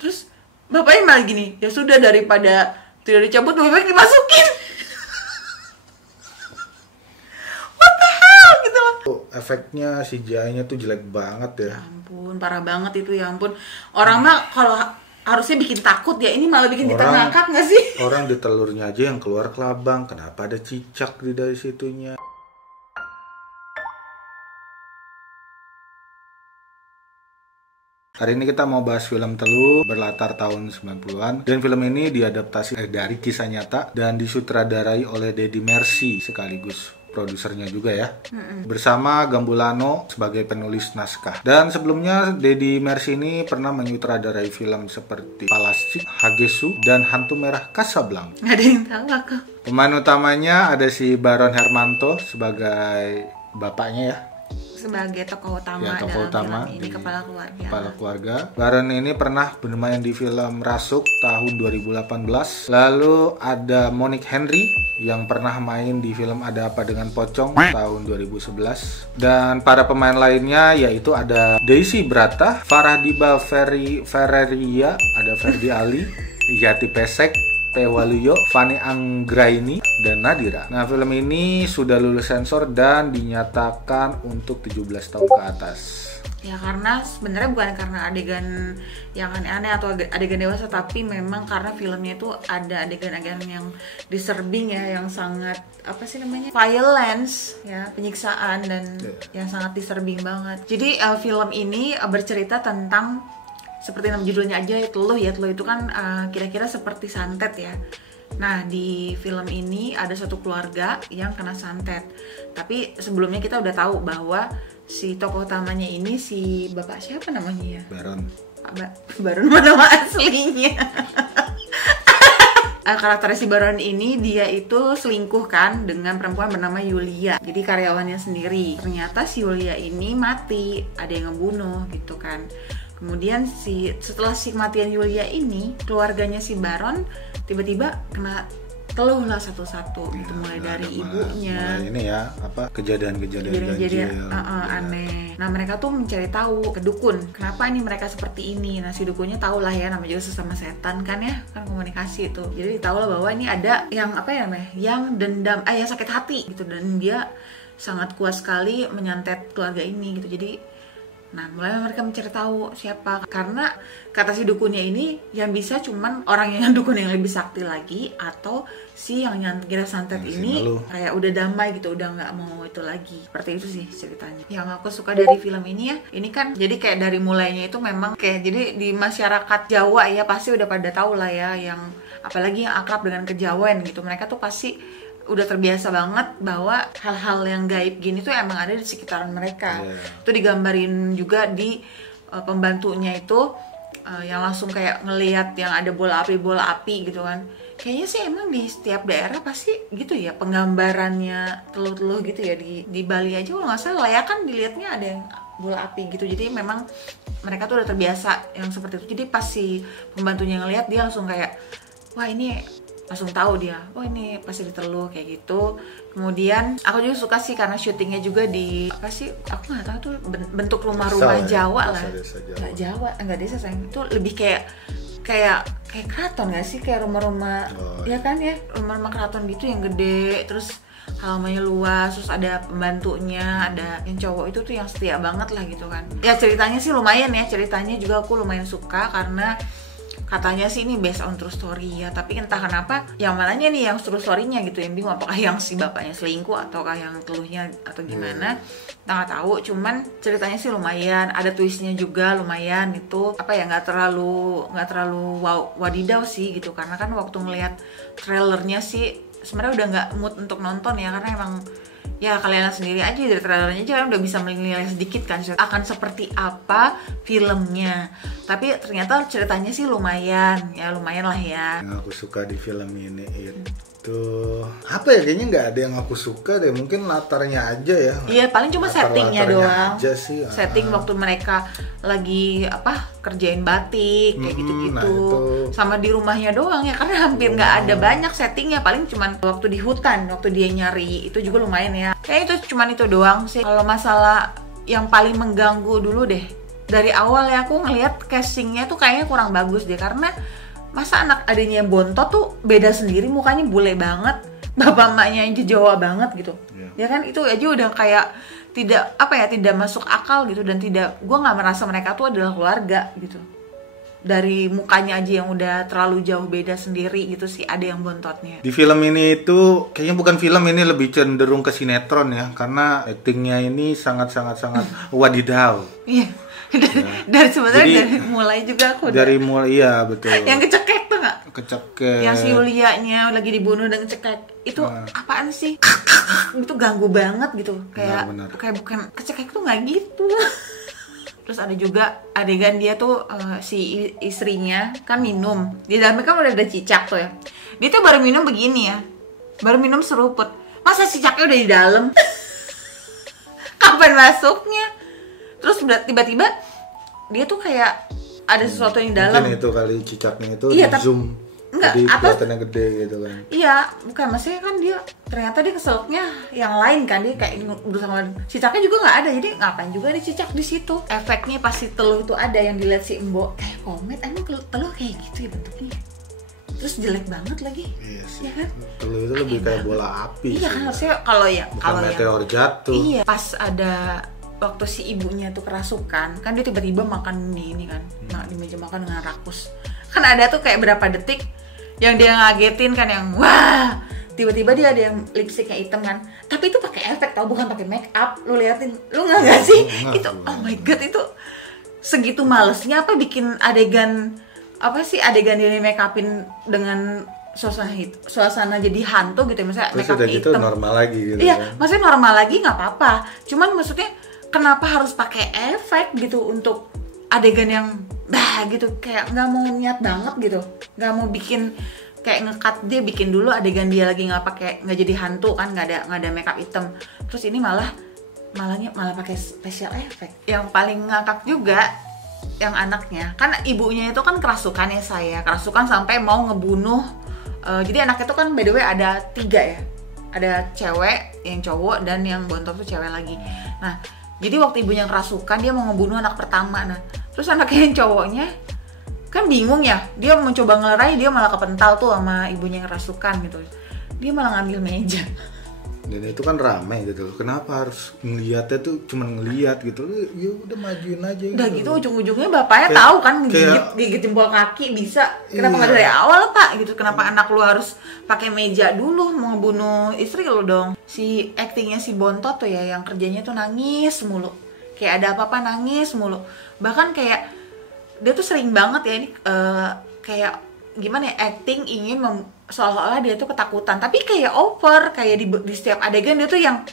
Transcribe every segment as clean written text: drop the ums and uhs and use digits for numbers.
Terus bapaknya malah gini, ya sudah daripada tidak dicabut lebih baik dimasukin. What the hell gitu loh. Efeknya CGI-nya tuh jelek banget ya. Ya ampun, parah banget itu, ya ampun. Orang mah kalau harusnya bikin takut ya, ini malah bikin kita ngakak nggak sih? Orang di telurnya aja yang keluar kelabang, kenapa ada cicak di dari situnya? Hari ini kita mau bahas film Teluh berlatar tahun 90-an. Dan film ini diadaptasi dari kisah nyata dan disutradarai oleh Deddy Mercy sekaligus produsernya juga ya. Bersama Gambulano sebagai penulis naskah. Dan sebelumnya Deddy Mercy ini pernah menyutradarai film seperti Palastik, Hagesu, dan Hantu Merah Casablanca. Nggak ada yang tahu aku. Pemain utamanya ada si Baron Hermanto sebagai bapaknya ya. Sebagai tokoh utama, Ya, tokoh dalam utama film ini, di kepala keluarga. Kepala keluarga. Baron ini pernah bermain di film Rasuk tahun 2018. Lalu ada Monique Henry yang pernah main di film Ada Apa Dengan Pocong tahun 2011. Dan para pemain lainnya yaitu ada Daisy Brata, Farah Diba Ferreria, ada Ferdi Ali, Yati Pesek, P. Waluyo, Fani Anggraini, dan Nadira. Nah, film ini sudah lulus sensor dan dinyatakan untuk 17 tahun ke atas. Ya karena sebenarnya bukan karena adegan yang aneh-aneh atau adegan dewasa, tapi memang karena filmnya itu ada adegan-adegan yang disturbing ya, yang sangat apa sih namanya, violence ya, penyiksaan, dan yang sangat disturbing banget. Jadi film ini bercerita tentang, seperti nama judulnya aja, Teluh ya. Teluh itu kan kira-kira seperti santet ya. Nah, di film ini ada satu keluarga yang kena santet. Tapi sebelumnya kita udah tahu bahwa si tokoh utamanya ini si bapak siapa namanya ya? Baron. Baron nama aslinya. Karakter si Baron ini dia itu selingkuh kan dengan perempuan bernama Yulia. Jadi karyawannya sendiri. Ternyata si Yulia ini mati, ada yang ngebunuh gitu kan. Kemudian setelah si kematian Yulia ini, keluarganya si Baron tiba-tiba kena teluh lah satu-satu. Itu mulai dari ibunya. Mulai ini ya, apa, kejadian-kejadian ganjil. Aneh. Nah, mereka tuh mencari tahu ke dukun. Kenapa ini mereka seperti ini? Nah, si dukunnya tahu lah ya, namanya juga sesama setan kan ya, kan komunikasi itu. Jadi tahu lah bahwa ini ada yang apa ya namanya? Yang dendam, yang sakit hati gitu, dan dia sangat kuat sekali menyantet keluarga ini gitu. Jadi nah, mulai mereka mencari tahu siapa, karena kata si dukunnya ini yang bisa cuman orang yang dukun yang lebih sakti lagi, atau si yang kira santet ini kayak udah damai gitu, udah nggak mau itu lagi. Seperti itu sih ceritanya. Yang aku suka dari film ini ya, ini kan jadi kayak dari mulainya itu memang kayak, jadi di masyarakat Jawa ya pasti udah pada tahu lah ya, yang apalagi yang akrab dengan kejawen gitu, mereka tuh pasti udah terbiasa banget bahwa hal-hal yang gaib gini tuh emang ada di sekitaran mereka. Itu digambarin juga di pembantunya itu, yang langsung kayak ngelihat yang ada bola api gitu kan. Kayaknya sih emang di setiap daerah pasti gitu ya penggambarannya teluh-teluh gitu ya. Di Bali aja kalau nggak salah ya kan dilihatnya ada yang bola api gitu. Jadi memang mereka tuh udah terbiasa yang seperti itu. Jadi pas si pembantunya ngelihat, dia langsung kayak, wah ini, langsung tahu dia, oh ini pasti di Teluh kayak gitu. Kemudian aku juga suka sih karena syutingnya juga di apa sih, aku nggak tahu tuh bentuk rumah-rumah Jawa lah. Nggak Jawa, nggak desa sayang, itu lebih kayak keraton nggak sih, kayak rumah-rumah ya kan ya, rumah-rumah keraton gitu yang gede, terus halamannya luas, terus ada pembantunya, ada yang cowok itu tuh yang setia banget lah gitu kan. Ya ceritanya sih lumayan ya, ceritanya juga aku lumayan suka karena katanya sih ini based on true story ya, tapi entah kenapa yang mananya nih yang true story-nya gitu, yang bingung apakah yang si bapaknya selingkuh ataukah yang teluhnya atau gimana, kita nggak tahu. Cuman ceritanya sih lumayan, ada twistnya juga lumayan itu, apa ya, nggak terlalu wadidaw sih gitu, karena kan waktu ngelihat trailernya sih sebenarnya udah nggak mood untuk nonton ya, karena emang ya kalian sendiri aja dari trailernya aja kan udah bisa menilai sedikit kan akan seperti apa filmnya. Tapi ternyata ceritanya sih lumayan lah ya. Yang aku suka di film ini itu apa ya, kayaknya nggak ada yang aku suka deh, mungkin latarnya aja ya. Iya, paling cuma settingnya doang aja sih. Setting waktu mereka lagi kerjain batik kayak gitu-gitu, sama di rumahnya doang ya, karena hampir nggak ada banyak settingnya, paling cuman waktu di hutan, waktu dia nyari itu juga lumayan ya. Kayaknya itu cuman itu doang sih. Kalau masalah yang paling mengganggu dulu deh, dari awal ya aku ngelihat castingnya tuh kayaknya kurang bagus deh, karena masa anak adiknya Bontot tuh beda sendiri, mukanya bule banget, bapak emaknya aja Jawa banget gitu. Ya kan itu aja udah kayak tidak tidak masuk akal gitu, dan gue nggak merasa mereka tuh adalah keluarga gitu. Dari mukanya aja yang udah terlalu jauh beda sendiri gitu sih, ada yang Bontotnya. Di film ini itu kayaknya bukan film, ini lebih cenderung ke sinetron ya, karena aktingnya ini sangat wadidaw. Iya. Dari sebenarnya dari mulai juga aku dari mulai iya betul. Yang kecekek tuh nggak? Kecekek. Yang si Yulianya lagi dibunuh dan kecekek itu apaan sih? Itu ganggu banget gitu, kayak bukan kecekek tuh nggak gitu. Terus ada juga adegan dia tuh si istrinya kan minum, di dalamnya kan udah ada cicak tuh ya. Dia tuh baru minum begini ya, baru minum seruput, masa cicaknya udah di dalam? Kapan masuknya? Terus tiba-tiba dia tuh kayak ada sesuatu yang di dalam. Mungkin itu kali cicaknya itu zoom. Enggak, jadi atau kelihatannya gede gitu kan. Iya, bukan, maksudnya kan dia ternyata dia keselaknya yang lain kan, dia kayak bersama cicaknya juga nggak ada, jadi ngapain juga ada cicak di situ. Efeknya pasti teluh itu ada yang dilihat si Embo, kayak komet, emang teluh kayak gitu ya bentuknya. Terus jelek banget lagi. Iya sih. Ya kan? Teluh itu lebih kayak bola api. Iya sih, kan harusnya kalau meteor jatuh. Iya, pas ada waktu si ibunya tuh kerasukan, kan dia tiba-tiba makan di ini kan, di meja makan dengan rakus. Kan ada tuh kayak berapa detik yang dia ngagetin kan, yang wah, tiba-tiba dia ada yang lipstiknya hitam kan, tapi itu pakai efek tau, bukan pakai make up. Lu liatin, lu nggak sih? Itu oh my god, itu segitu malesnya apa bikin adegan adegan dia make upin dengan suasana jadi hantu gitu, misalnya make up gitu hitam normal lagi gitu. Iya, kan? maksudnya normal lagi nggak apa-apa, cuman maksudnya kenapa harus pakai efek gitu untuk adegan yang gitu, kayak nggak mau niat banget gitu, nggak mau bikin kayak ngekat, dia bikin dulu adegan dia lagi nggak jadi hantu kan, nggak ada makeup hitam, terus ini malah pakai special effect. Yang paling ngakak juga yang anaknya, kan ibunya itu kan kerasukan sampai mau ngebunuh. Jadi anaknya itu kan by the way ada 3 ya, ada cewek, yang cowok, dan yang Bontot tuh cewek lagi. Nah jadi waktu ibunya kerasukan, dia mau ngebunuh anak pertama. Nah terus anaknya yang cowoknya kan bingung ya, dia mencoba ngelerai, dia malah kepental tuh sama ibunya yang kerasukan gitu. Dia malah ngambil meja. Dan itu kan ramai gitu. Kenapa harus ngeliatnya tuh cuma ngeliat gitu? Ya udah majuin aja gitu. Udah gitu ujung-ujungnya bapaknya tahu kan gigit jempol kaki bisa. Kenapa nggak dari awal Pak gitu? Kenapa anak lu harus pakai meja dulu mau ngebunuh istri lu dong? Si actingnya si Bontot tuh ya, yang kerjanya tuh nangis mulu. Kayak ada apa-apa nangis mulu. Bahkan kayak dia tuh sering banget ya ini kayak gimana ya, acting ingin seolah-olah dia tuh ketakutan, tapi kayak over, kayak di setiap adegan dia tuh yang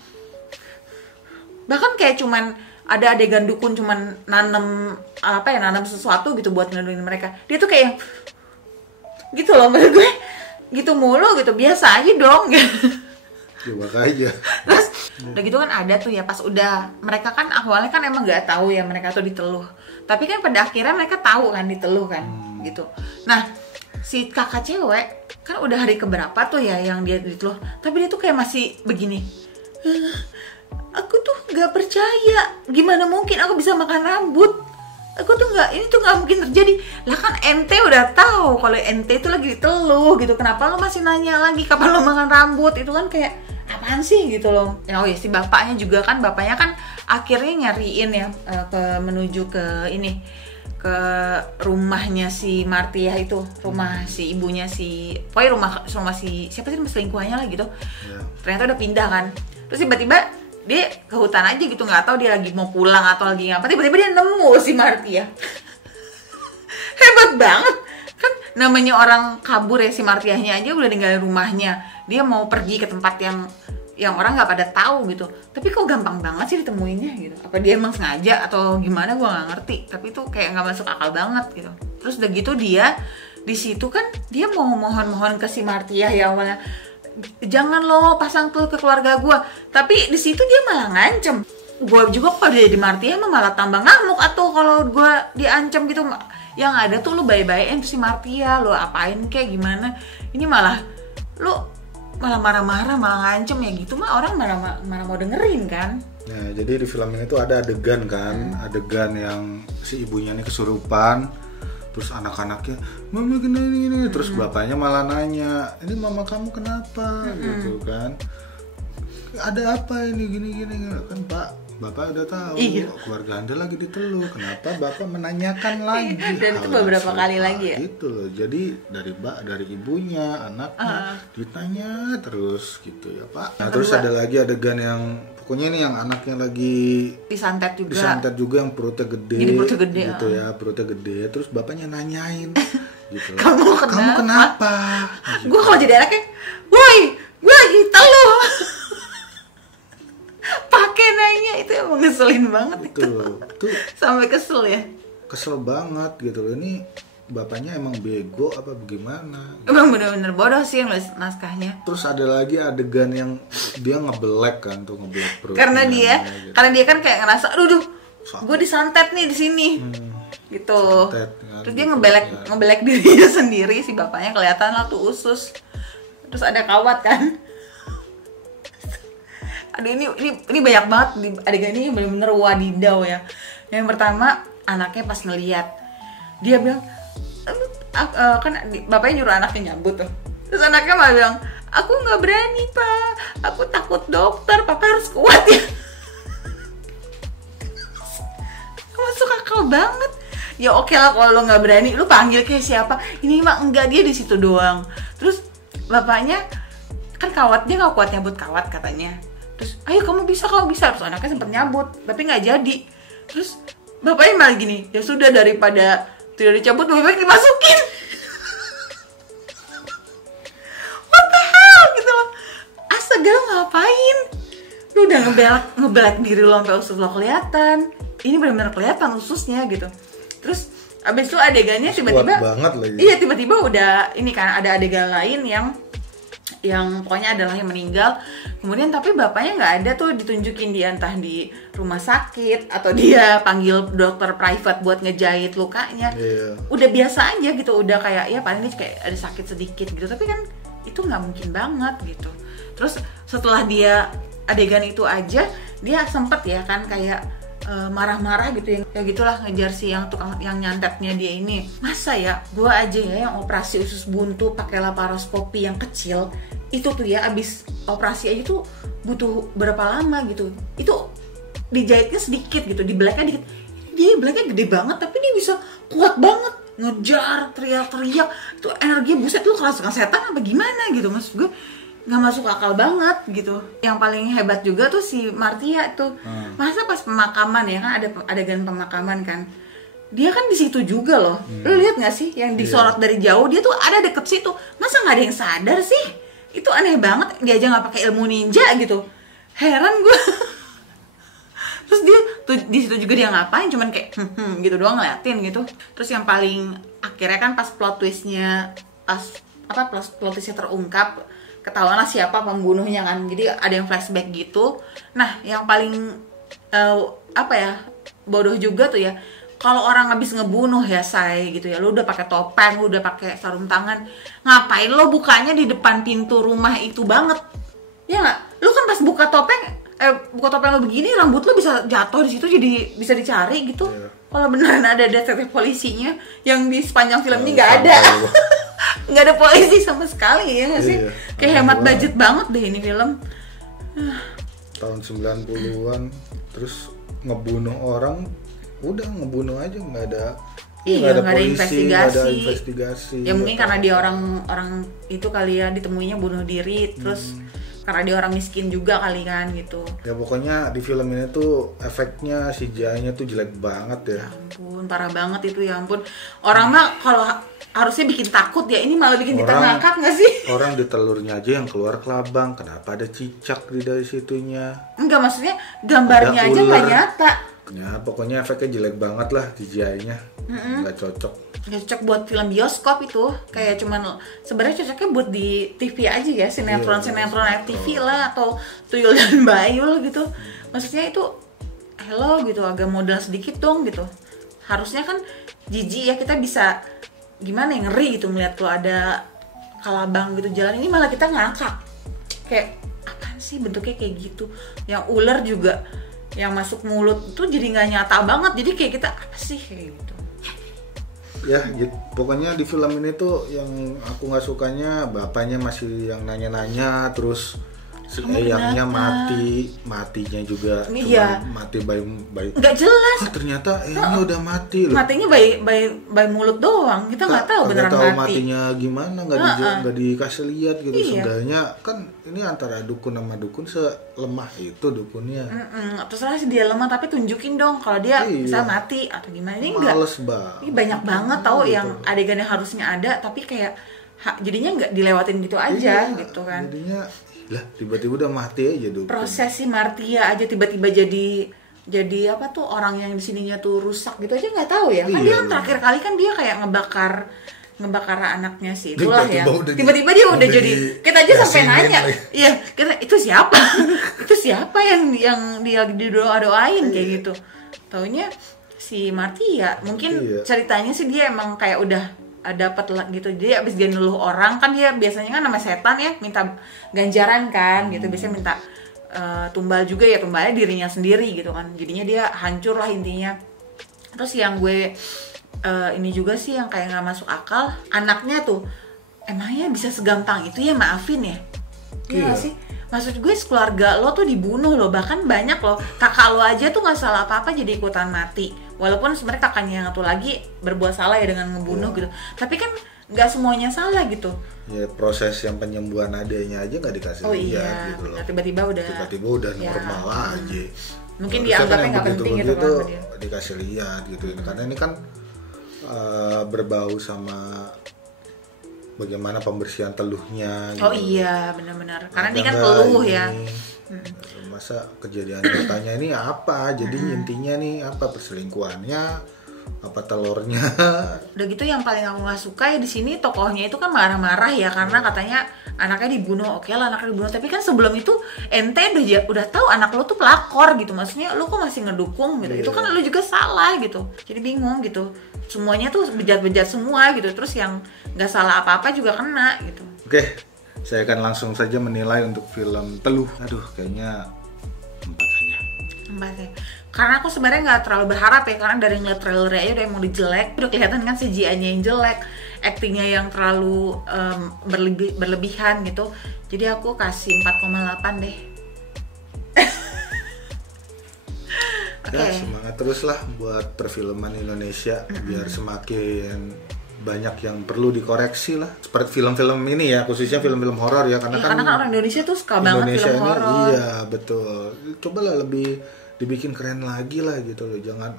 bahkan kayak cuman ada adegan dukun cuman nanam sesuatu gitu buat ngelindungin mereka, dia tuh kayak gitu loh, menurut gue gitu mulu gitu, biasa aja dong gitu. Coba aja. Terus udah gitu kan ada tuh ya, pas udah mereka kan awalnya kan emang nggak tahu ya mereka tuh diteluh, tapi kan pada akhirnya mereka tahu kan diteluh kan gitu. Nah si kakak cewek kan udah hari keberapa tuh ya yang dia diteluh, tapi dia tuh kayak masih begini, aku tuh nggak percaya, gimana mungkin aku bisa makan rambut, aku tuh ini tuh nggak mungkin terjadi. Lah kan ente udah tahu kalau ente itu lagi diteluh gitu, kenapa lo masih nanya lagi kapan lo makan rambut? Itu kan kayak apaan sih gitu loh. Oh ya si bapaknya juga kan, bapaknya kan akhirnya nyariin ya menuju ke ini, ke rumahnya si Martiah itu, rumah si ibunya pokoknya rumah si siapa sih selingkuhannya lah gitu. Ternyata udah pindah kan. Terus tiba-tiba dia ke hutan aja gitu, nggak tahu dia lagi mau pulang atau lagi ngapa, tiba-tiba dia nemu si Martiah. Hebat banget kan, namanya orang kabur ya, si Martiahnya aja udah ninggalin rumahnya, dia mau pergi ke tempat yang orang nggak pada tahu gitu, tapi kok gampang banget sih ditemuinnya gitu. Apa dia emang sengaja atau gimana, gue nggak ngerti, tapi itu kayak nggak masuk akal banget gitu. Terus udah gitu dia di situ kan dia mau mohon ke si Martiah ya awalnya, jangan lo pasang tuh ke keluarga gue, tapi di situ dia malah ngancem. Gue juga kalau dia di Martiah malah tambah ngamuk, atau kalau gue diancam gitu, yang ada tuh lo bye-byein tuh si Martiah, lo apain kayak gimana, ini malah lo malah marah-marah, malah ngancem ya gitu mah, orang malah mau dengerin kan. Nah, jadi di film ini tuh ada adegan kan, adegan yang si ibunya ini kesurupan, terus anak-anaknya, mama kena ini, terus bapaknya malah nanya, ini mama kamu kenapa, gitu kan? Ada apa ini gini kan Pak? Bapak udah tahu, keluarga Anda lagi diteluh. Kenapa Bapak menanyakan lagi? Dan itu beberapa kali lagi ya? Gitu loh. Jadi dari ibunya, anaknya ditanya terus gitu ya Pak. Nah, terus ada lagi adegan yang pokoknya ini yang anaknya lagi disantet juga yang perutnya gede. Jadi perutnya gede gitu ya, perutnya gede. Terus bapaknya nanyain gitu. Kamu kenapa? Gitu. Gue kalau jadi anaknya, woi, gue lagi teluh. Pakai nanya itu emang ngeselin banget itu. Tuh sampai kesel ya. Kesel banget gitu loh. Ini bapaknya emang bego apa bagaimana? Emang bener-bener bodoh sih yang nulis naskahnya. Terus ada lagi adegan yang dia ngebelek kan tuh, ngebelek perut. Karena dia kan kayak ngerasa, aduh, gue disantet nih di sini. Gitu. Santet, kan, terus dia ngebelek dirinya sendiri, si bapaknya kelihatan lah tuh usus. Terus ada kawat kan. Aduh ini banyak banget di adegan ini, bener-bener wadidaw ya. Yang pertama anaknya pas ngeliat, dia bilang kan bapaknya nyuruh anaknya nyambut tuh. Terus anaknya malah bilang, aku nggak berani Pak, aku takut dokter, Papa harus kuat ya. Masuk akal banget. Ya oke lah kalau lo nggak berani, lo panggil kayak siapa? Ini mah enggak, dia di situ doang. Terus bapaknya kan dia nggak kuat nyambut kawat katanya. Terus ayo kamu bisa. Terus anaknya sempet nyambut tapi nggak jadi. Terus bapaknya malah gini, ya sudah daripada tidak dicabut lebih baik dimasukin. What the hell gitu loh. Astaga, ngapain? Lu udah ngebelak diri lo sampai usus lo kelihatan. Ini benar-benar kelihatan ususnya gitu. Terus abis itu adegannya tiba-tiba banget lagi. Iya, tiba-tiba udah ini kan ada adegan lain yang pokoknya adalah yang meninggal. Kemudian tapi bapaknya nggak ada tuh ditunjukin, dia entah di rumah sakit atau dia panggil dokter private buat ngejahit lukanya. Udah biasa aja gitu, udah kayak ya paling dia kayak ada sakit sedikit gitu, tapi kan itu nggak mungkin banget gitu. Terus setelah dia adegan itu aja, dia sempet ya kan kayak marah-marah gitu ya gitulah, ngejar si yang tukang yang nyantetnya dia ini. Masa ya gua aja ya yang operasi usus buntu pakai laparoskopi yang kecil itu tuh ya, abis operasi aja tuh butuh berapa lama gitu. Itu dijahitnya sedikit gitu, dibeleknya dikit. Dia beleknya gede banget tapi dia bisa kuat banget ngejar, teriak-teriak. Itu energinya buset, lu kerasukan setan apa gimana gitu. Maksud gue nggak masuk akal banget gitu. Yang paling hebat juga tuh si Martia tuh. Masa pas pemakaman ya kan ada adegan pemakaman kan. Dia kan di situ juga loh. Lu lihat nggak sih yang disorot dari jauh, dia tuh ada deket situ. Masa nggak ada yang sadar sih? Itu aneh banget. Dia aja nggak pakai ilmu ninja gitu. Heran gue. Terus dia tuh di situ juga dia ngapain? Cuman kayak gitu doang ngeliatin gitu. Terus yang paling akhirnya kan pas plot twistnya terungkap, ketahuan lah siapa pembunuhnya kan. Jadi ada yang flashback gitu. Nah yang paling bodoh juga tuh ya, kalau orang habis ngebunuh ya gitu ya, lu udah pakai topeng, lu udah pakai sarung tangan, ngapain lo bukanya di depan pintu rumah itu banget ya nggak? Lu kan pas buka topeng lo begini, rambut lo bisa jatuh di situ, jadi bisa dicari gitu. Kalau beneran ada detektif polisinya, yang di sepanjang film ini nggak ada. Nggak ada polisi sama sekali ya nggak sih? Kayak hemat budget banget deh ini film. Tahun 90-an terus ngebunuh orang, udah ngebunuh aja, nggak ada polisi, nggak ada investigasi. Ya mungkin karena dia orang itu kali ya, ditemuinya bunuh diri, terus karena dia orang miskin juga kali kan gitu. Ya pokoknya di film ini tuh efeknya CGI-nya tuh jelek banget ya. Ya ampun, parah banget itu, ya ampun. Orang mah kalau harusnya bikin takut ya, ini malah bikin kita ngakak nggak sih? Orang di telurnya aja yang keluar kelabang, kenapa ada cicak dari situnya? Enggak, maksudnya gambarnya aja nggak nyata. Ya pokoknya efeknya jelek banget lah CGI-nya, nggak cocok. Nggak cocok buat film bioskop itu, kayak cuman sebenarnya cocoknya buat di TV aja ya, sinetron FTV lah, atau Tuyul dan Bayul gitu. Maksudnya itu hello gitu, agak modal sedikit dong gitu. Harusnya kan jijik ya, kita bisa gimana ya, ngeri gitu ngeliat kalau ada kalabang gitu jalan. Ini malah kita ngakak, kayak apaan sih bentuknya kayak gitu. Yang ular juga yang masuk mulut tuh jadi nggak nyata banget, jadi kayak kita apa sih kayak gitu. Ya gitu. Pokoknya di film ini tuh yang aku nggak sukanya bapaknya masih yang nanya-nanya, terus si eyangnya matinya juga Iya. cuma mati bayi Nggak jelas. ternyata eyangnya udah mati loh. Matinya bayi mulut doang, kita nggak tahu beneran tahu mati. matinya gimana, nggak dikasih lihat gitu. Iya. Sebenarnya kan ini antara dukun sama dukun selemah itu dukunnya. Terserah sih dia lemah, tapi tunjukin dong kalau dia Iya. bisa mati atau gimana. Ini enggak. Males banget. Ini banyak banget tahu Gitu. yang adegan yang harusnya ada tapi kayak jadinya nggak dilewatin gitu aja Iya, gitu kan. Jadinya lah tiba-tiba udah mati aja dukun. Prosesi Martia aja tiba-tiba jadi apa tuh orang yang di sininya tuh rusak gitu aja nggak tahu ya. Kan Iya, dia bener. terakhir kali kan dia kayak ngebakar anaknya sih. Itulah ya. Tiba-tiba Tiba-tiba dia udah jadi kita aja sampai Yasin nanya. lagi. Iya, kita itu siapa? Itu siapa yang dia didoa-doain kayak gitu. Taunya si Martia. Mungkin Iya. ceritanya sih dia emang kayak udah dapat lah gitu. Jadi abis dia nuluh orang kan dia biasanya kan nama setan ya minta ganjaran kan gitu, biasanya minta tumbal juga ya, tumbalnya dirinya sendiri gitu kan, jadinya dia hancur lah intinya. Terus yang gue ini juga sih yang kayak nggak masuk akal, anaknya tuh emangnya bisa segampang itu ya maafin ya? Iya nggak sih? Maksud gue keluarga lo tuh dibunuh loh, bahkan banyak loh, kakak lo aja tuh nggak salah apa-apa jadi ikutan mati, walaupun sebenarnya kakaknya yang satu lagi berbuat salah ya dengan ngebunuh gitu, tapi kan nggak semuanya salah gitu. Ya proses yang penyembuhan adanya aja nggak dikasih Oh lihat iya, gitu loh. tiba-tiba udah Ya, normal aja. Mungkin Harusnya dianggapnya yang nggak penting gitu begitu kan sama dia. dikasih lihat gitu, karena ini kan berbau sama bagaimana pembersihan teluhnya gitu. Oh iya, benar-benar. Karena ini Ada kan nggak teluh ini? ya. Masa kejadian nyatanya ini apa? Jadi intinya nih apa, perselingkuhannya, apa telurnya? Udah gitu yang paling aku nggak suka ya di sini tokohnya itu kan marah-marah ya karena katanya anaknya dibunuh. Oke lah anaknya dibunuh, tapi kan sebelum itu ente udah tahu anak lo tuh pelakor gitu. Maksudnya lo kok masih ngedukung gitu. Itu kan lo juga salah gitu. Jadi bingung gitu. Semuanya tuh bejat-bejat semua gitu. Terus yang nggak salah apa-apa juga kena gitu. Oke, saya akan langsung saja menilai untuk film Teluh. Aduh, kayaknya 4 aja. Tempatnya. Karena aku sebenarnya nggak terlalu berharap ya, karena dari ngeliat trailernya aja udah emang jelek, udah kelihatan kan CGI-nya yang jelek, actingnya yang terlalu berlebihan gitu. Jadi aku kasih 4,8 deh. Ya, semangat terus lah buat perfilman Indonesia biar semakin banyak yang perlu dikoreksi lah. Seperti film-film ini ya, khususnya film-film horor ya, karena kan orang Indonesia tuh suka banget Indonesia film ini horor. iya betul. Cobalah lebih dibikin keren lagi lah gitu loh. Jangan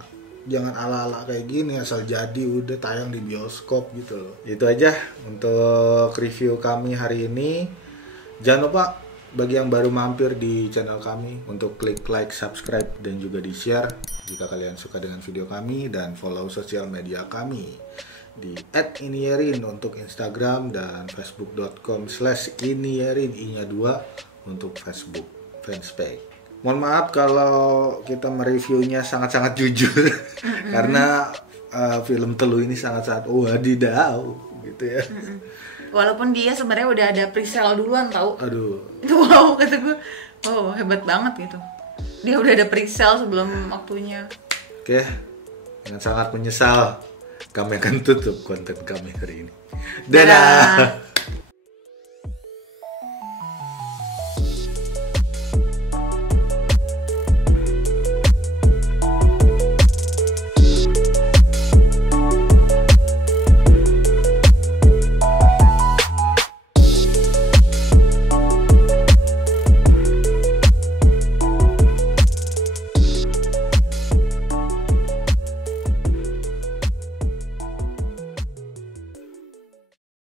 ala-ala kayak gini asal jadi udah tayang di bioskop gitu loh. Itu aja untuk review kami hari ini. Jangan lupa bagi yang baru mampir di channel kami untuk klik like, subscribe, dan juga di-share jika kalian suka dengan video kami, dan follow sosial media kami di @inierin untuk Instagram dan facebook.com/inierin i-nya 2 untuk Facebook fanspage. Mohon maaf kalau kita mereviewnya sangat-sangat jujur karena film Teluh ini sangat-sangat wadidaw gitu ya. Walaupun dia sebenarnya udah ada pre-sale duluan tau. Aduh. Wow, kata gue, wow hebat banget gitu. Dia udah ada pre-sale sebelum waktunya. Oke, dengan sangat menyesal kami akan tutup konten kami hari ini. Dadah.